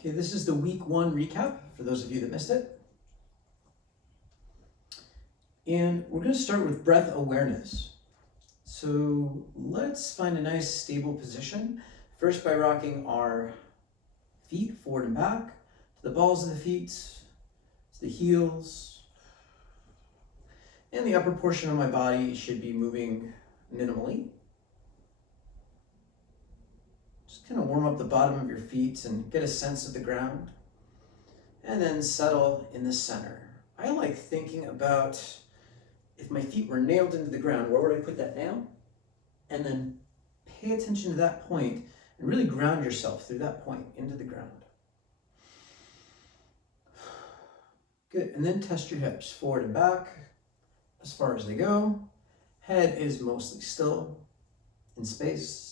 Okay, this is the week 1 recap for those of you that missed it. And we're going to start with breath awareness. So let's find a nice stable position. First by rocking our feet forward and back, to the balls of the feet, to the heels. And the upper portion of my body should be moving minimally. Just kind of warm up the bottom of your feet and get a sense of the ground. And then settle in the center. I like thinking about if my feet were nailed into the ground, where would I put that nail? And then pay attention to that point and really ground yourself through that point into the ground. Good, and then test your hips forward and back as far as they go. Head is mostly still in space.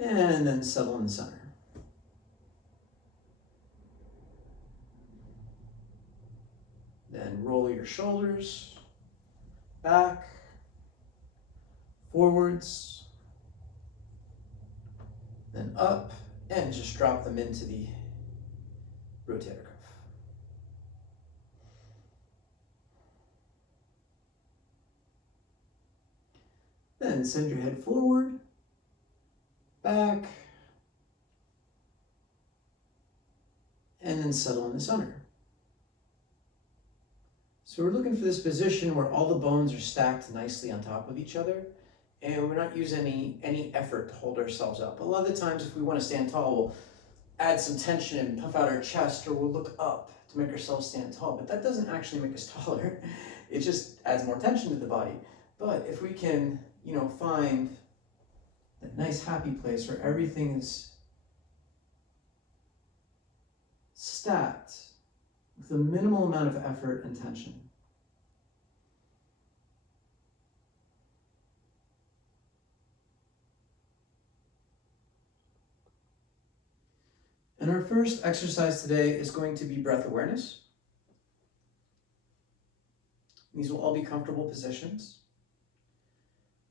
And then settle in the center. Then roll your shoulders back, forwards, then up, and just drop them into the rotator cuff. Then send your head forward, back, and then settle in the center. So we're looking for this position where all the bones are stacked nicely on top of each other, and we're not using any effort to hold ourselves up. A lot of the times if we want to stand tall, we'll add some tension and puff out our chest, or we'll look up to make ourselves stand tall, but that doesn't actually make us taller. It just adds more tension to the body. But if we can, find that nice happy place where everything is stacked with a minimal amount of effort and tension. And our first exercise today is going to be breath awareness. These will all be comfortable positions.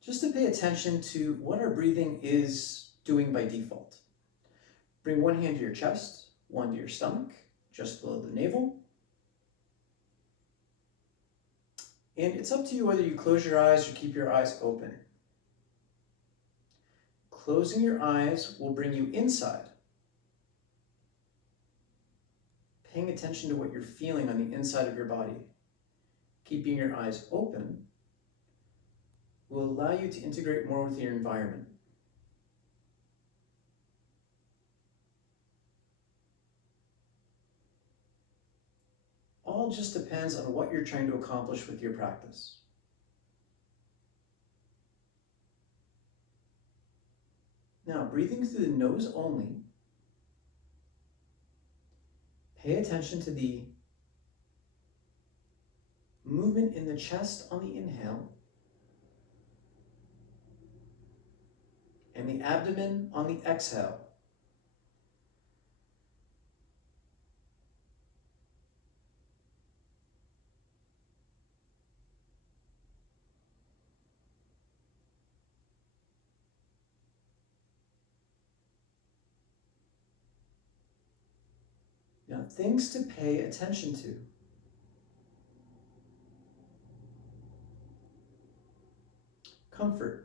Just to pay attention to what our breathing is doing by default. Bring one hand to your chest, one to your stomach, just below the navel. And it's up to you whether you close your eyes or keep your eyes open. Closing your eyes will bring you inside. Paying attention to what you're feeling on the inside of your body. Keeping your eyes open will allow you to integrate more with your environment. All just depends on what you're trying to accomplish with your practice. Now, breathing through the nose only, pay attention to the movement in the chest on the inhale and the abdomen on the exhale. Now, things to pay attention to. Comfort.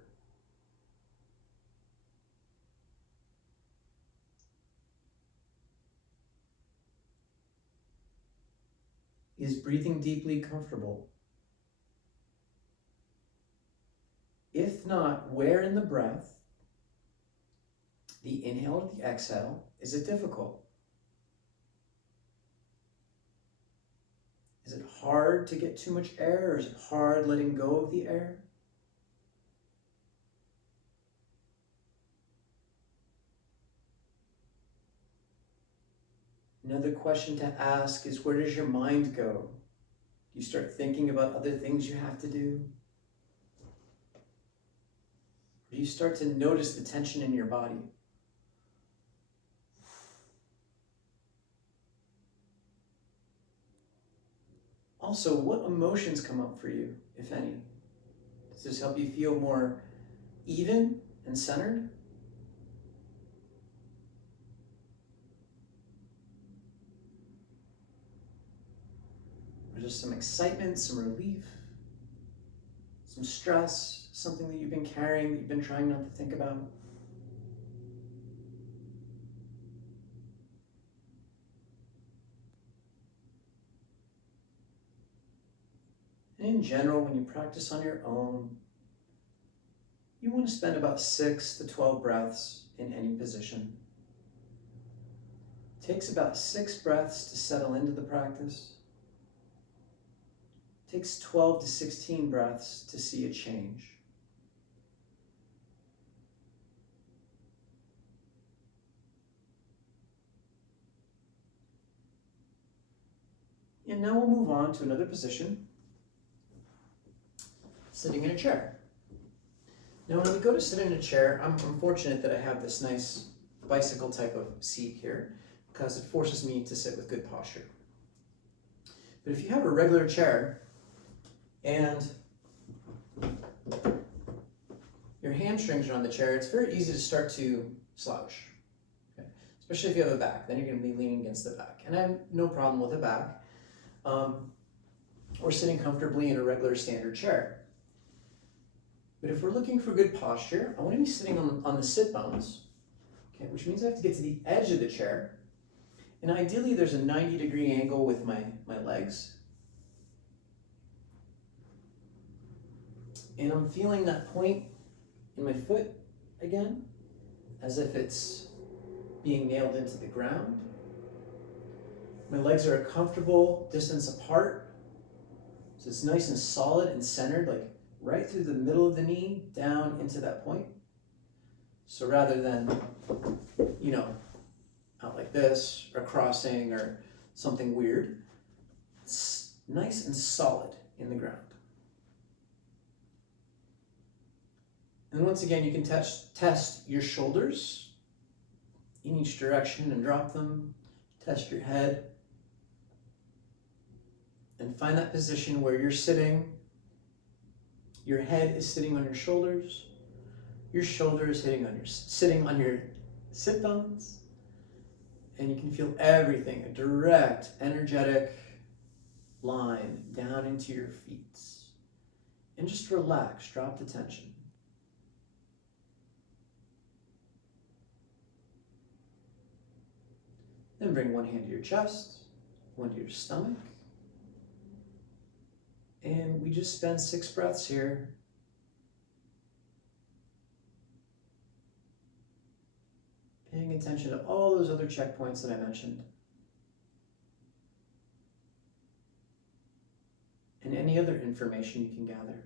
Is breathing deeply comfortable? If not, where in the breath, the inhale or the exhale, is it difficult? Is it hard to get too much air, or is it hard letting go of the air? Another question to ask is, where does your mind go? Do you start thinking about other things you have to do? Or do you start to notice the tension in your body? Also, what emotions come up for you, if any? Does this help you feel more even and centered? There's just some excitement, some relief, some stress, something that you've been carrying that you've been trying not to think about. And in general, when you practice on your own, you want to spend about 6 to 12 breaths in any position. It takes about 6 breaths to settle into the practice. It takes 12 to 16 breaths to see a change. And now we'll move on to another position, sitting in a chair. Now when we go to sit in a chair, I'm fortunate that I have this nice bicycle type of seat here because it forces me to sit with good posture. But if you have a regular chair and your hamstrings are on the chair, it's very easy to start to slouch, okay? Especially if you have a back, then you're going to be leaning against the back. And I have no problem with a back or sitting comfortably in a regular standard chair. But if we're looking for good posture, I want to be sitting on the sit bones, okay, which means I have to get to the edge of the chair. And ideally, there's a 90-degree angle with my legs. And I'm feeling that point in my foot again, as if it's being nailed into the ground. My legs are a comfortable distance apart, so it's nice and solid and centered, like right through the middle of the knee, down into that point. So rather than, out like this, or crossing, or something weird, it's nice and solid in the ground. And once again, you can test your shoulders in each direction and drop them. Test your head. And find that position where you're sitting. Your head is sitting on your shoulders. Your shoulders sitting on your sit bones. And you can feel everything, a direct, energetic line down into your feet. And just relax, drop the tension. Then bring one hand to your chest, one to your stomach. And we just spend 6 breaths here. Paying attention to all those other checkpoints that I mentioned. And any other information you can gather.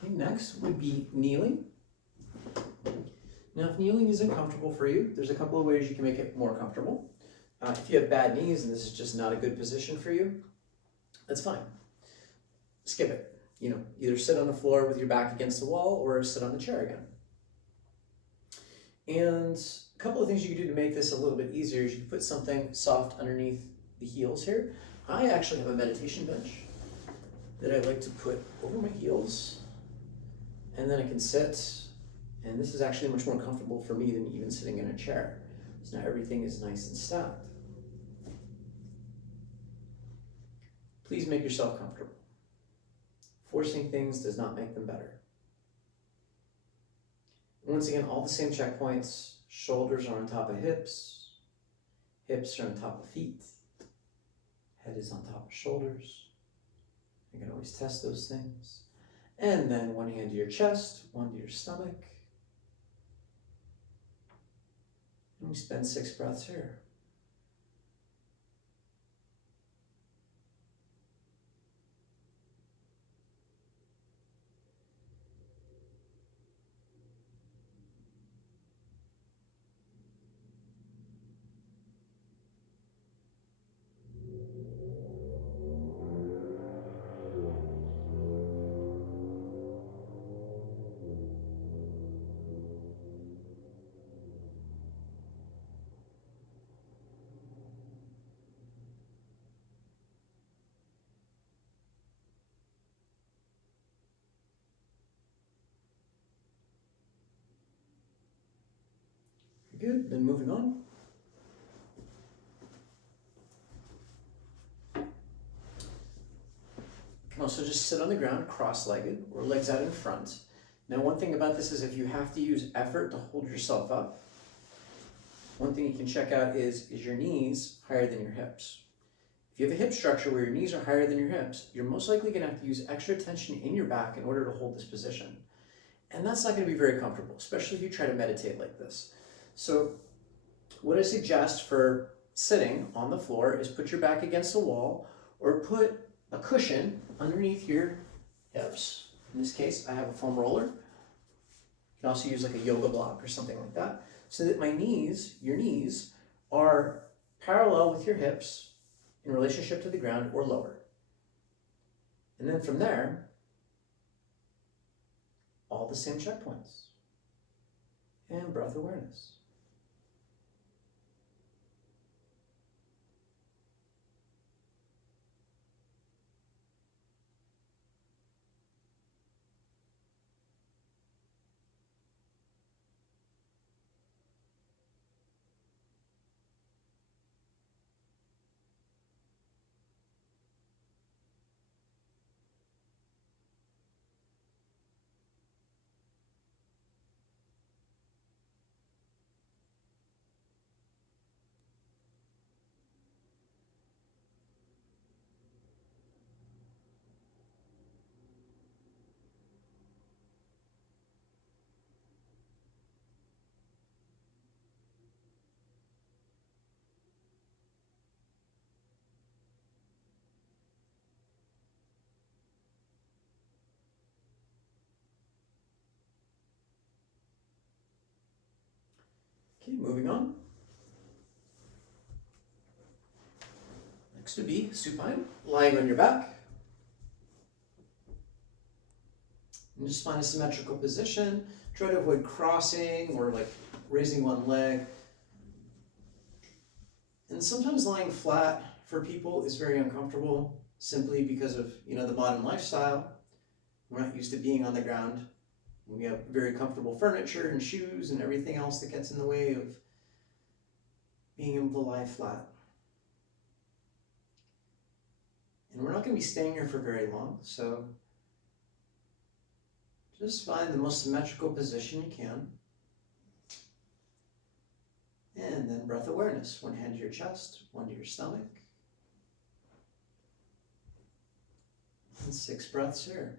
Okay, next would be kneeling. Now, if kneeling isn't comfortable for you, there's a couple of ways you can make it more comfortable. If you have bad knees and this is just not a good position for you, that's fine. Skip it. Either sit on the floor with your back against the wall or sit on the chair again. And a couple of things you can do to make this a little bit easier is you can put something soft underneath the heels here. I actually have a meditation bench that I like to put over my heels, and then I can sit, and this is actually much more comfortable for me than even sitting in a chair. So now everything is nice and stacked. Please make yourself comfortable. Forcing things does not make them better. And once again, all the same checkpoints. Shoulders are on top of hips. Hips are on top of feet. Head is on top of shoulders. You can always test those things. And then one hand to your chest, one to your stomach. And we spend 6 breaths here. Good, then moving on. You can also just sit on the ground cross-legged or legs out in front. Now, one thing about this is if you have to use effort to hold yourself up, one thing you can check out is your knees higher than your hips? If you have a hip structure where your knees are higher than your hips, you're most likely going to have to use extra tension in your back in order to hold this position. And that's not going to be very comfortable, especially if you try to meditate like this. So what I suggest for sitting on the floor is put your back against a wall or put a cushion underneath your hips. In this case, I have a foam roller. You can also use like a yoga block or something like that, so that your knees are parallel with your hips in relationship to the ground or lower. And then from there, all the same checkpoints. And breath awareness. Okay, moving on. Next would be supine, lying on your back. And just find a symmetrical position. Try to avoid crossing or like raising one leg. And sometimes lying flat for people is very uncomfortable simply because of, the modern lifestyle. We're not used to being on the ground. We have very comfortable furniture and shoes and everything else that gets in the way of being able to lie flat. And we're not going to be staying here for very long, so just find the most symmetrical position you can. And then breath awareness. One hand to your chest, one to your stomach. And 6 breaths here.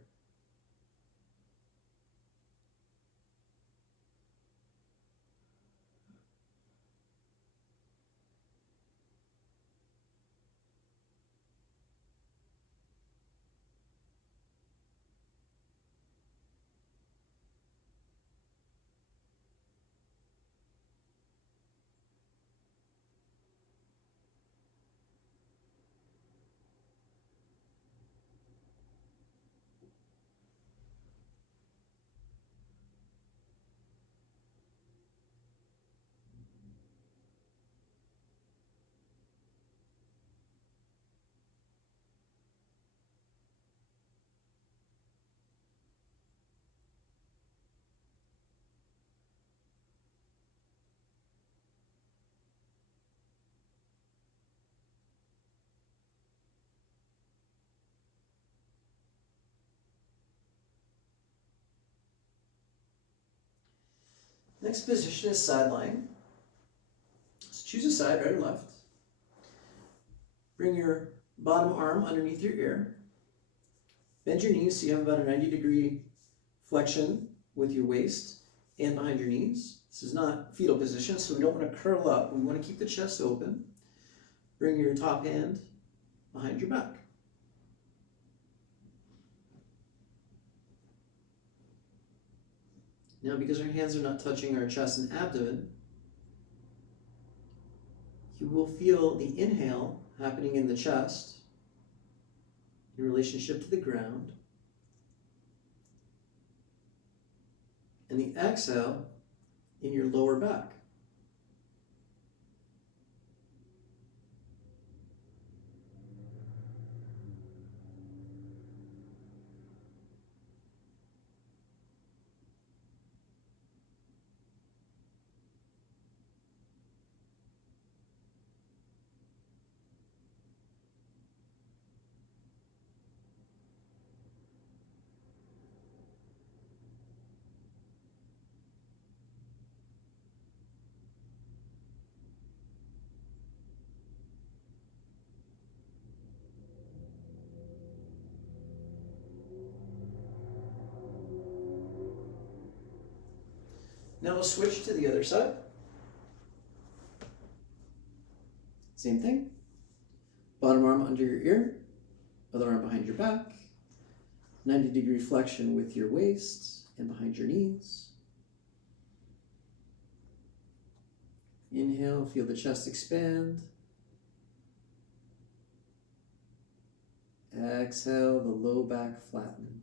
Next position is side lying. So choose a side, right or left. Bring your bottom arm underneath your ear. Bend your knees so you have about a 90-degree flexion with your waist. and behind your knees. This is not fetal position, so we don't want to curl up. We want to keep the chest open. Bring your top hand behind your back. Now, because our hands are not touching our chest and abdomen, you will feel the inhale happening in the chest in relationship to the ground, and the exhale in your lower back. Now we'll switch to the other side. Same thing. Bottom arm under your ear, other arm behind your back. 90-degree flexion with your waist and behind your knees. Inhale, feel the chest expand. Exhale, the low back flatten.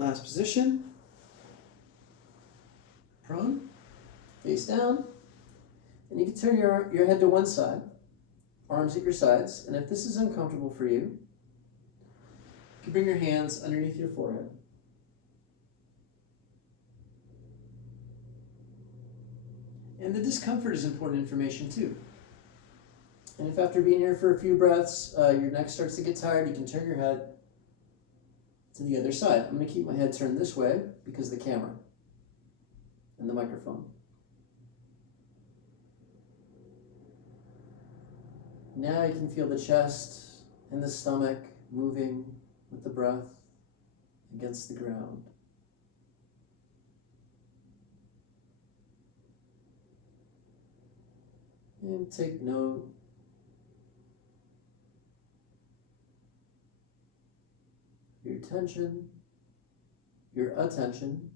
Last position, prone, face down, and you can turn your head to one side, arms at your sides, and if this is uncomfortable for you, you can bring your hands underneath your forehead. And the discomfort is important information too. And if after being here for a few breaths, your neck starts to get tired, you can turn your head to the other side. I'm going to keep my head turned this way because of the camera and the microphone. Now you can feel the chest and the stomach moving with the breath against the ground. And take note your tension, your attention,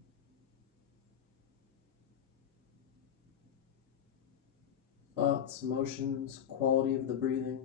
thoughts, emotions, quality of the breathing.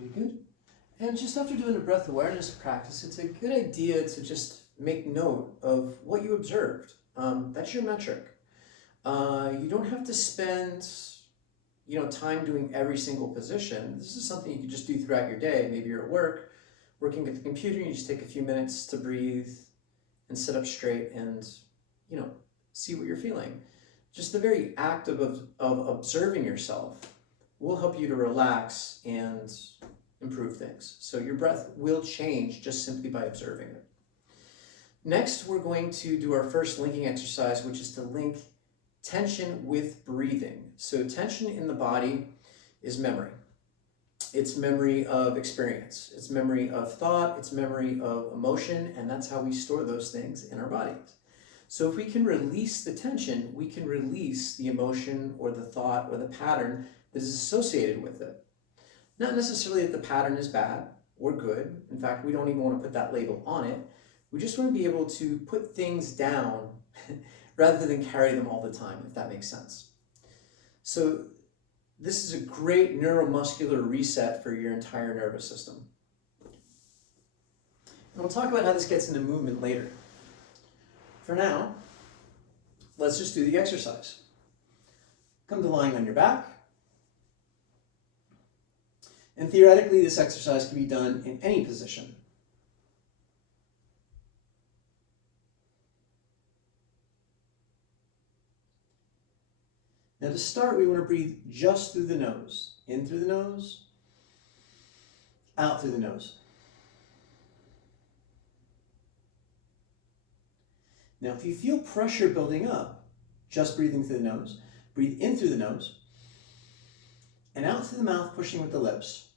You good? And just after doing a breath awareness practice, it's a good idea to just make note of what you observed. That's your metric. You don't have to spend, time doing every single position. This is something you can just do throughout your day. Maybe you're at work, working at the computer, and you just take a few minutes to breathe and sit up straight and see what you're feeling. Just the very act of observing yourself will help you to relax and improve things. So your breath will change just simply by observing it. Next, we're going to do our first linking exercise, which is to link tension with breathing. So tension in the body is memory. It's memory of experience. It's memory of thought. It's memory of emotion. And that's how we store those things in our bodies. So if we can release the tension, we can release the emotion or the thought or the pattern that is associated with it. Not necessarily that the pattern is bad or good. In fact, we don't even want to put that label on it. We just want to be able to put things down rather than carry them all the time, if that makes sense. So this is a great neuromuscular reset for your entire nervous system. And we'll talk about how this gets into movement later. For now, let's just do the exercise. Come to lying on your back. And theoretically, this exercise can be done in any position. Now to start, we want to breathe just through the nose. In through the nose, out through the nose. Now if you feel pressure building up, just breathing through the nose, breathe in through the nose, and out through the mouth, pushing with the lips.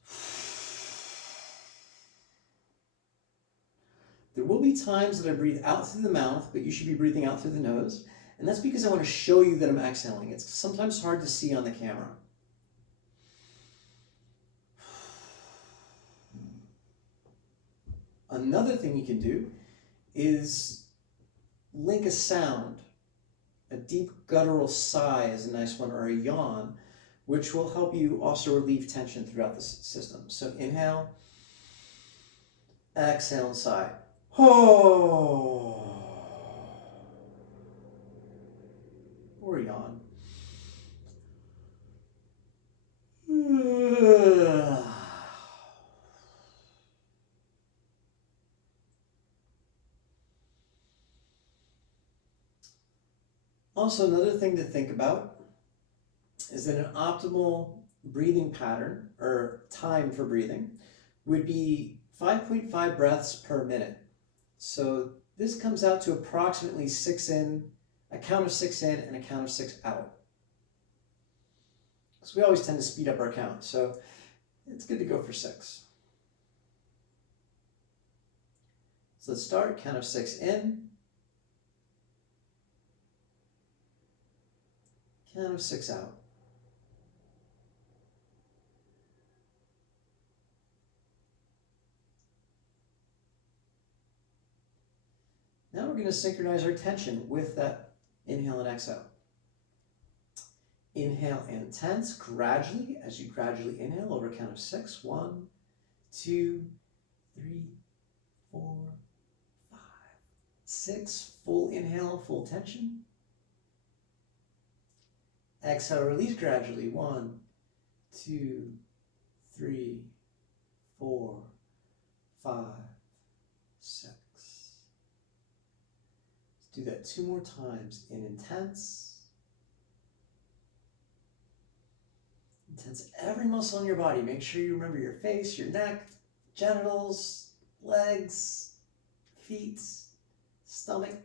There will be times that I breathe out through the mouth, but you should be breathing out through the nose. And that's because I want to show you that I'm exhaling. It's sometimes hard to see on the camera. Another thing you can do is link a sound. A deep guttural sigh is a nice one, or a yawn, which will help you also relieve tension throughout the system. So inhale, exhale, and sigh. Oh. Or yawn. Also, another thing to think about is that an optimal breathing pattern, or time for breathing, would be 5.5 breaths per minute. So this comes out to approximately 6 in, a count of 6 in and a count of 6 out. So we always tend to speed up our count, so it's good to go for 6. So let's start, count of 6 in, count of 6 out. Now we're going to synchronize our tension with that inhale and exhale. Inhale and tense gradually as you gradually inhale over a count of 6. 1, 2, 3, 4, 5, 6. Full inhale, full tension. Exhale, release gradually. 1, 2, 3, 4, 5, 6. Do that 2 more times in intense. Intense every muscle in your body. Make sure you remember your face, your neck, genitals, legs, feet, stomach.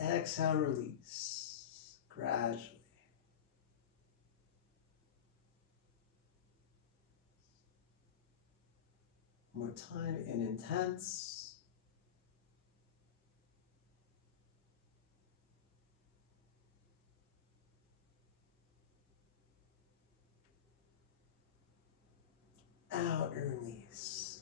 Exhale, release gradually. One more time in intense. Out and release.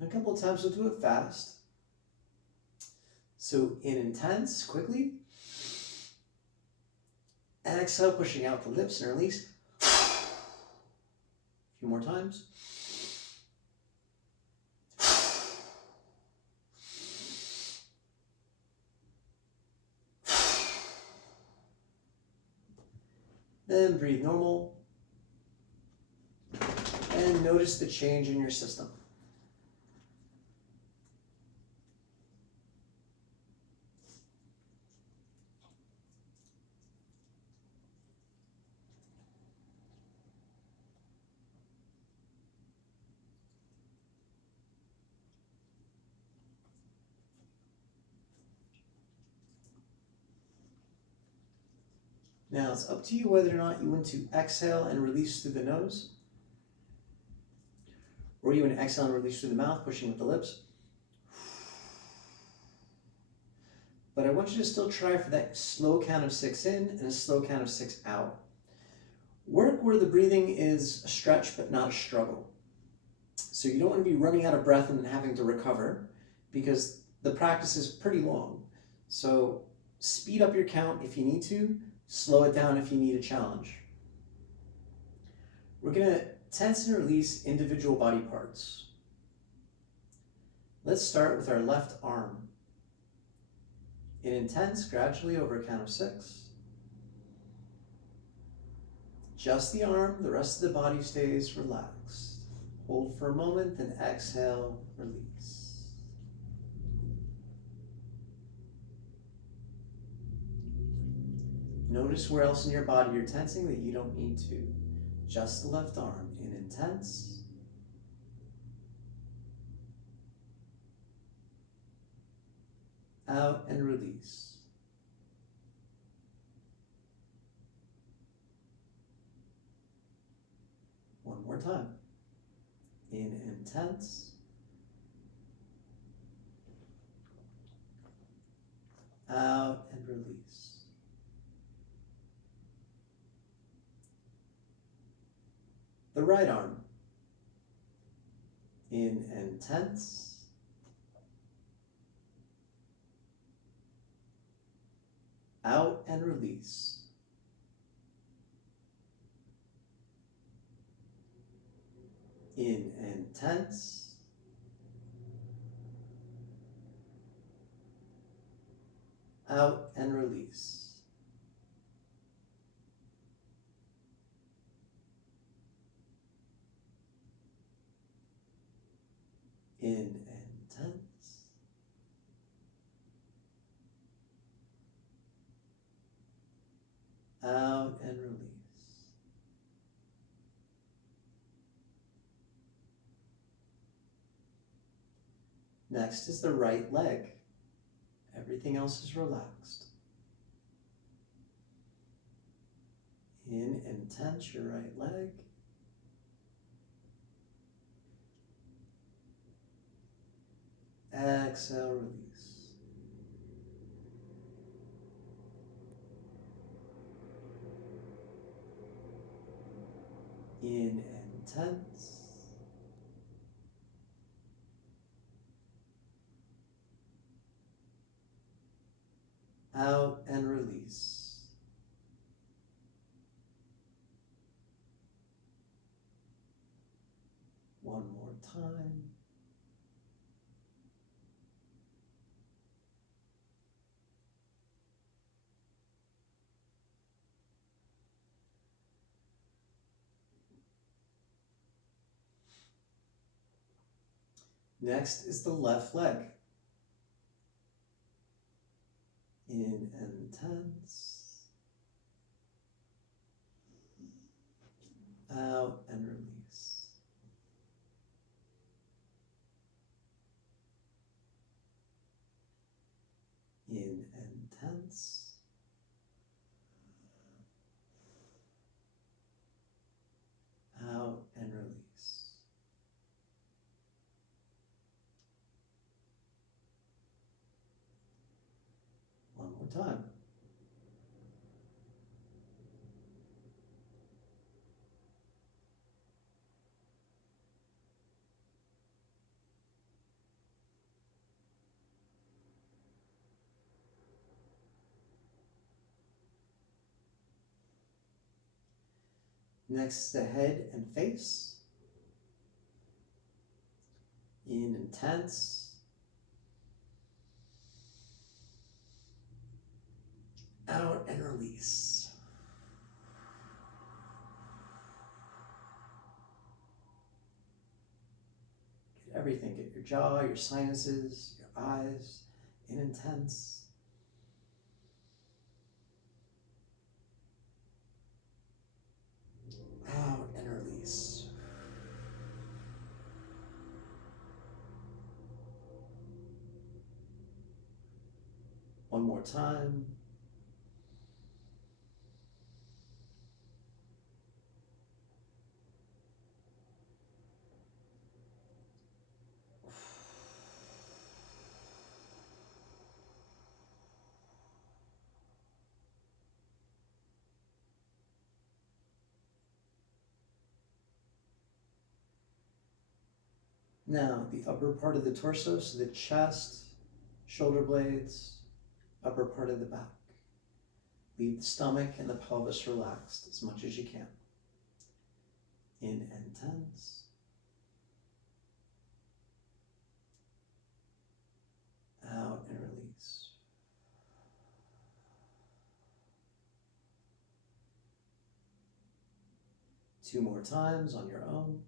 And a couple of times we'll do it fast. So in intense, quickly. Exhale, pushing out the lips and release. A few more times. Then breathe normal. And notice the change in your system. Now it's up to you whether or not you want to exhale and release through the nose, or you want to exhale and release through the mouth, pushing with the lips. But I want you to still try for that slow count of 6 in and a slow count of 6 out. Work where the breathing is a stretch but not a struggle. So you don't want to be running out of breath and having to recover, because the practice is pretty long. So speed up your count if you need to, slow it down if you need a challenge. We're going to tense and release individual body parts. Let's start with our left arm. In intense, gradually over a count of 6. Just the arm, the rest of the body stays relaxed. Hold for a moment, then exhale, release. Notice where else in your body you're tensing that you don't need to. Just the left arm. In intense. Out and release. One more time. In intense. Out and release. The right arm. In intense. Out and release. In intense. Out and release. In intense. Out and release. Next is the right leg. Everything else is relaxed. In intense, your right leg. Exhale, release. In intense. Out and release. One more time. Next is the left leg. In intense. Out and release. In intense. Out and release. One more time. Next, the head and face. In intense. Out and release. everything. Get your jaw, your sinuses, your eyes in and tense. Out and release. One more time. Now, the upper part of the torso, so the chest, shoulder blades, upper part of the back. Leave the stomach and the pelvis relaxed as much as you can. In and tense. Out and release. Two more times on your own.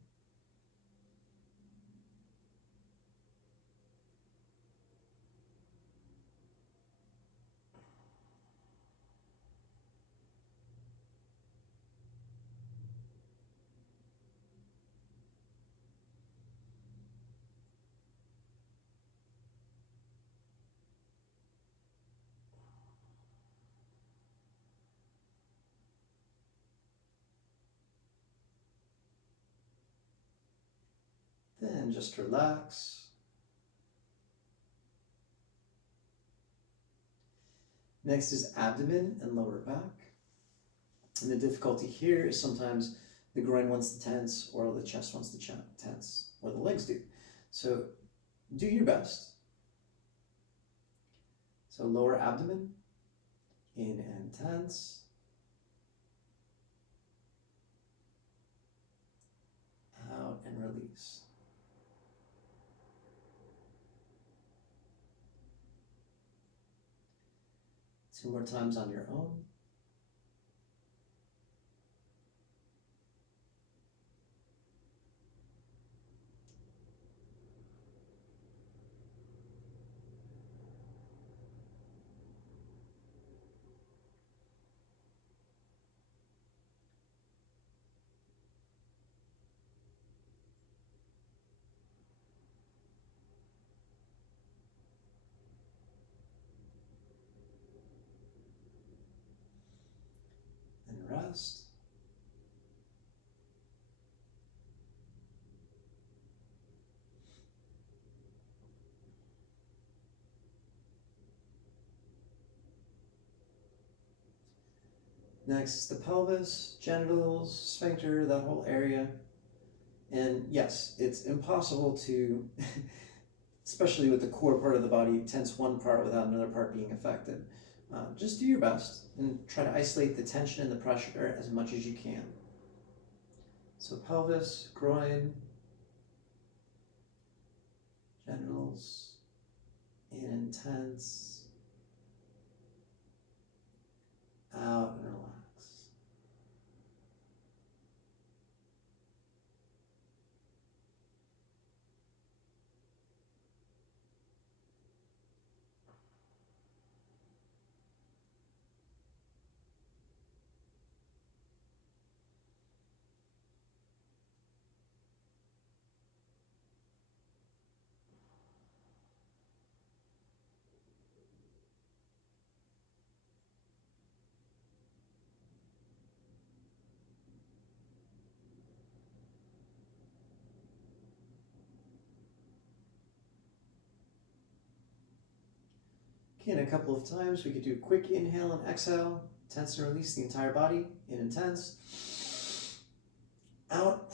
Then just relax. Next is abdomen and lower back. And the difficulty here is sometimes the groin wants to tense, or the chest wants to tense, or the legs do. So do your best. So lower abdomen, in and tense. Out and release. Two more times on your own. Rest. Next, the pelvis, genitals, sphincter, that whole area. And yes, it's impossible to, especially with the core part of the body, tense one part without another part being affected. Just do your best and try to isolate the tension and the pressure as much as you can. So pelvis, groin, genitals, in and tense, out and relax. Okay, and a couple of times we could do a quick inhale and exhale, tense and release the entire body, in and tense, out,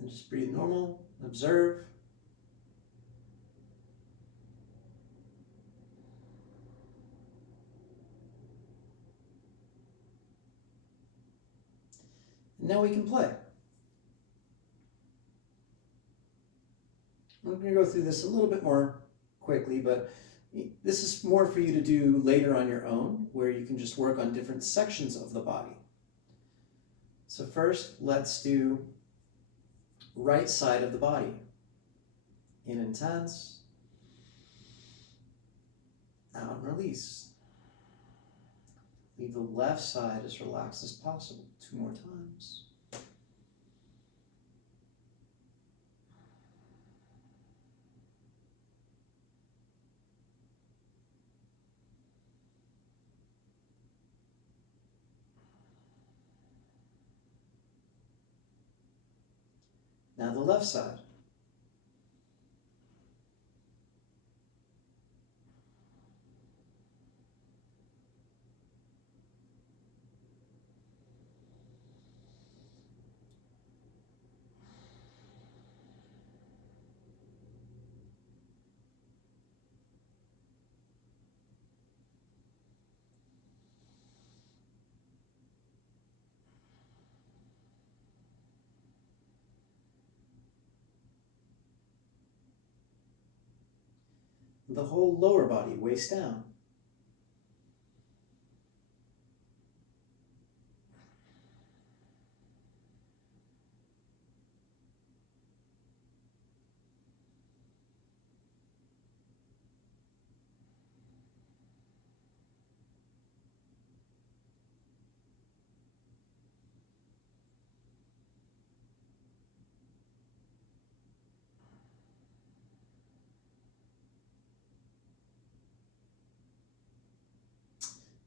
and just breathe normal, observe. Now we can play. I'm going to go through this a little bit more quickly, but This is more for you to do later on your own, where you can just work on different sections of the body. So first, let's do right side of the body. In and tense, out and release. Leave the left side as relaxed as possible. 2 more times. Now the left side. The whole lower body, waist down.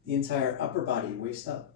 The entire upper body, waist up.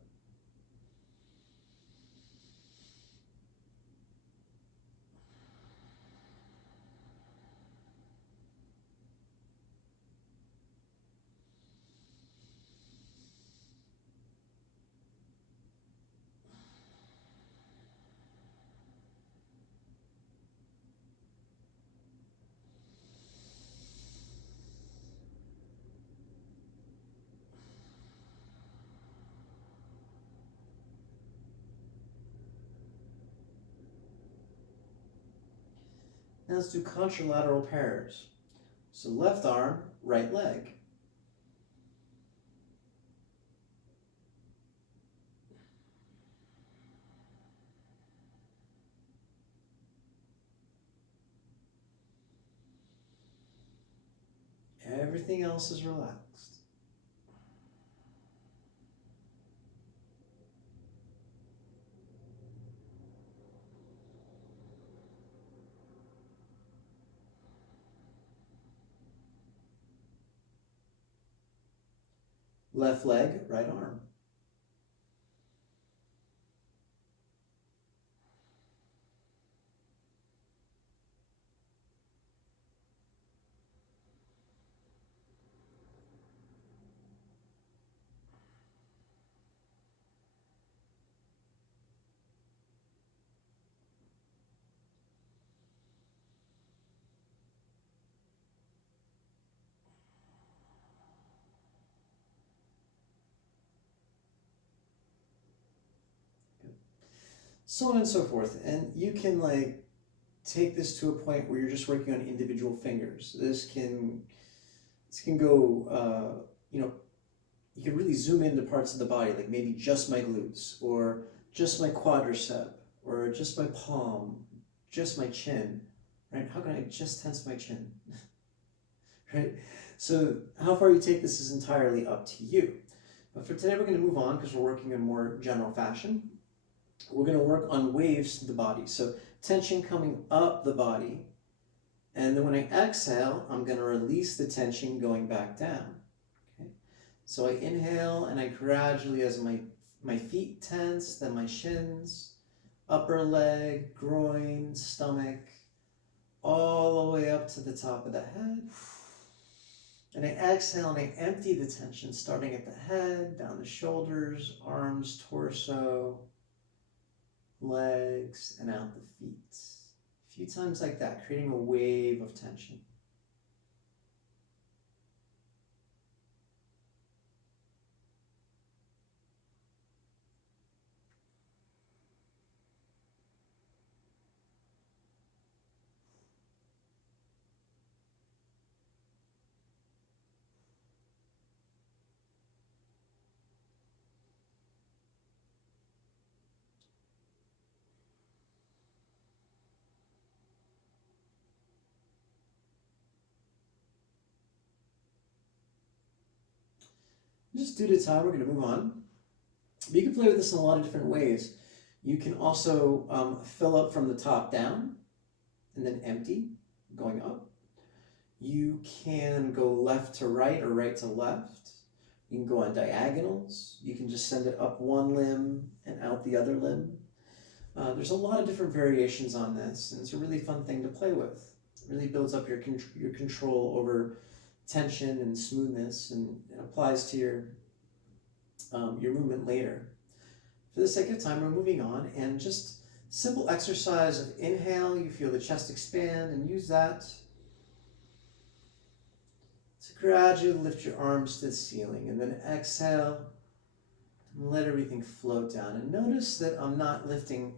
Now let's do contralateral pairs. So left arm, right leg. Everything else is relaxed. Left leg, right arm. So on and so forth. And you can like take this to a point where you're just working on individual fingers. This can go, you can really zoom into parts of the body, like maybe just my glutes, or just my quadricep, or just my palm, just my chin, right? How can I just tense my chin, right? So how far you take this is entirely up to you. But for today, we're going to move on because we're working in more general fashion. We're going to work on waves to the body. So tension coming up the body, and then when I exhale, I'm going to release the tension going back down. Okay? So I inhale and I gradually, as my feet tense, then my shins, upper leg, groin, stomach, all the way up to the top of the head. And I exhale and I empty the tension, starting at the head, down the shoulders, arms, torso, legs, and out the feet. A few times like that, creating a wave of tension. Just due to time, we're going to move on. But you can play with this in a lot of different ways. You can also fill up from the top down and then empty, going up. You can go left to right or right to left. You can go on diagonals. You can just send it up one limb and out the other limb. There's a lot of different variations on this, and it's a really fun thing to play with. It really builds up your control over tension and smoothness, and it applies to your movement later. For the sake of time, we're moving on, and just simple exercise of inhale, you feel the chest expand, and use that to gradually lift your arms to the ceiling, and then exhale and let everything float down. And notice that I'm not lifting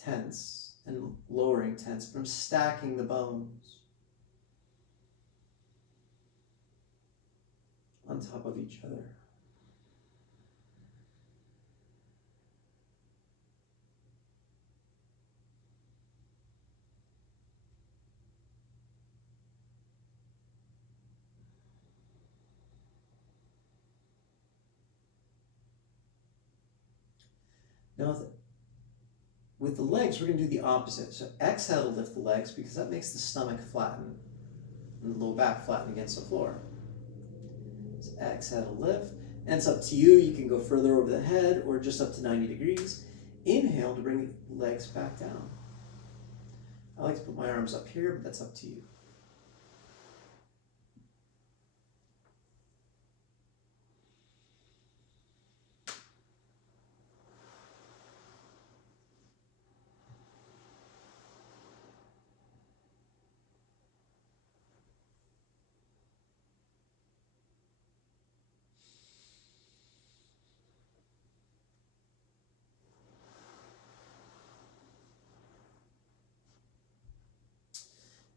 tense and lowering tense, but I'm stacking the bones on top of each other. Now, with the legs, we're going to do the opposite. So exhale to lift the legs because that makes the stomach flatten and the low back flatten against the floor. So exhale to lift. And it's up to you. You can go further over the head or just up to 90 degrees. Inhale to bring the legs back down. I like to put my arms up here, but that's up to you.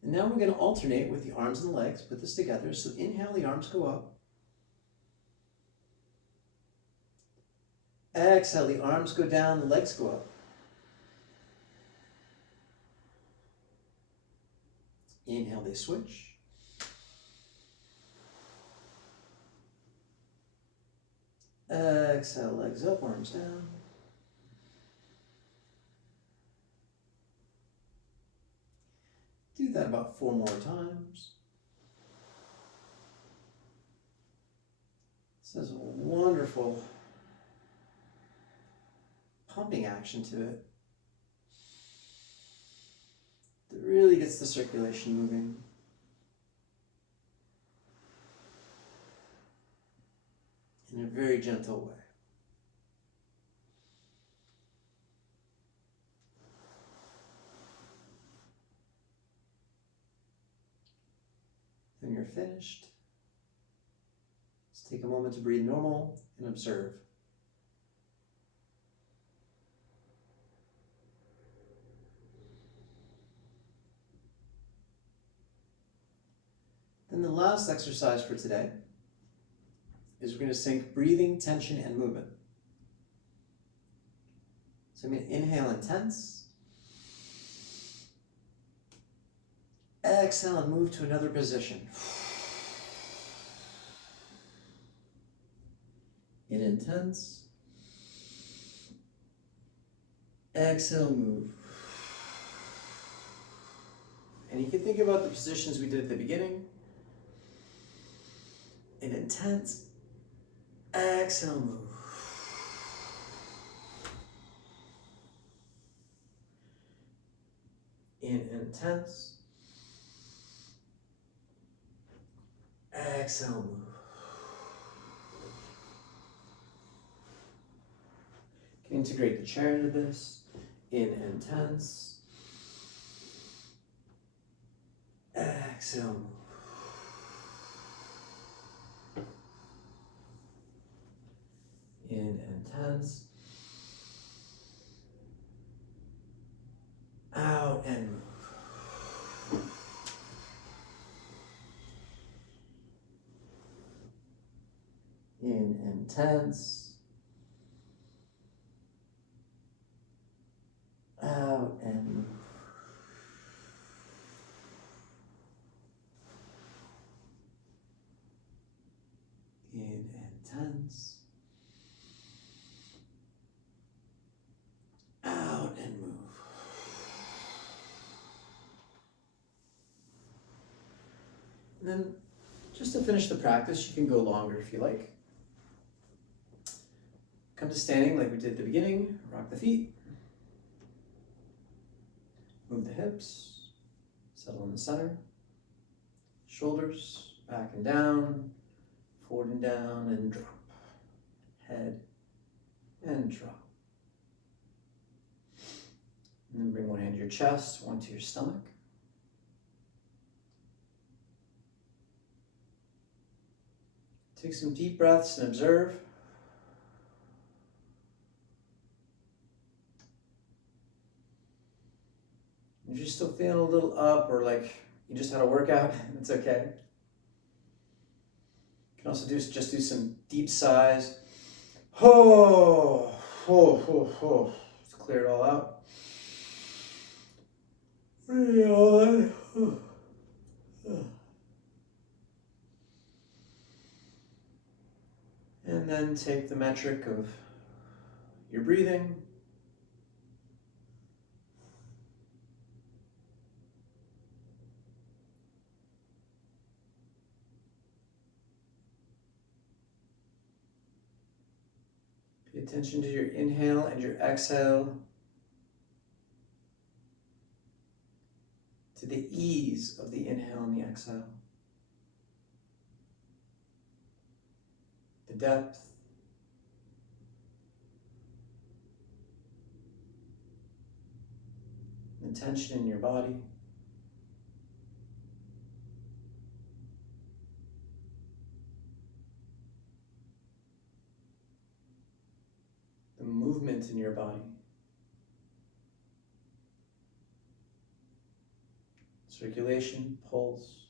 And now we're going to alternate with the arms and the legs. Put this together. So inhale, the arms go up. Exhale, the arms go down, the legs go up. Inhale, they switch. Exhale, legs up, arms down. Do that about 4 more times. This has a wonderful pumping action to it that really gets the circulation moving. In a very gentle way. When you're finished, just take a moment to breathe normal and observe. Then the last exercise for today is we're going to sync breathing, tension, and movement. So I'm going to inhale and tense. Exhale and move to another position. In and tense. Exhale, move. And you can think about the positions we did at the beginning. In and tense. Exhale, move. In and tense. Exhale, move. Integrate the chair into this. In and tense. Exhale, move. In and tense. Out and move. In and tense. Out and move. In and tense. And then just to finish the practice, you can go longer if you like. Come to standing like we did at the beginning, rock the feet. Move the hips, settle in the center. Shoulders back and down, forward and down, and drop. Head and drop. And then bring one hand to your chest, one to your stomach. Take some deep breaths and observe. If you're still feeling a little up or like you just had a workout, it's okay. You can also just do some deep sighs. Let's clear it all out. And then take the metric of your breathing. Pay attention to your inhale and your exhale. To the ease of the inhale and the exhale. The depth. The tension in your body. The movement in your body. Circulation, pulse.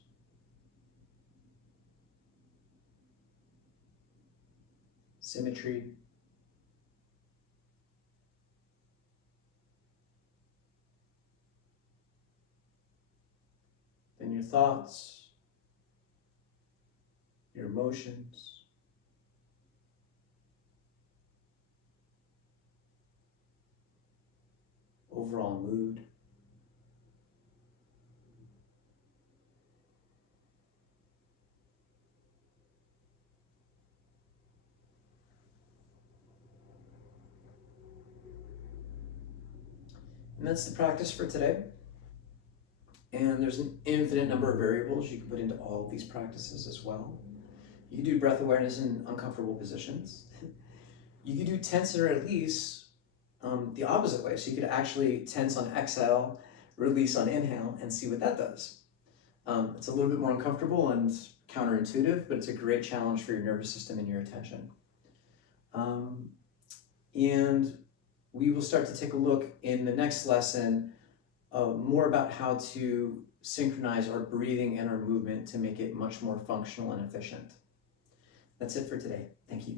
Symmetry. Then your thoughts, your emotions, overall mood. And that's the practice for today. And there's an infinite number of variables you can put into all of these practices as well. You can do breath awareness in uncomfortable positions. You can do tense or release the opposite way. So you could actually tense on exhale, release on inhale, and see what that does. It's a little bit more uncomfortable and counterintuitive, but it's a great challenge for your nervous system and your attention. And we will start to take a look in the next lesson more about how to synchronize our breathing and our movement to make it much more functional and efficient. That's it for today. Thank you.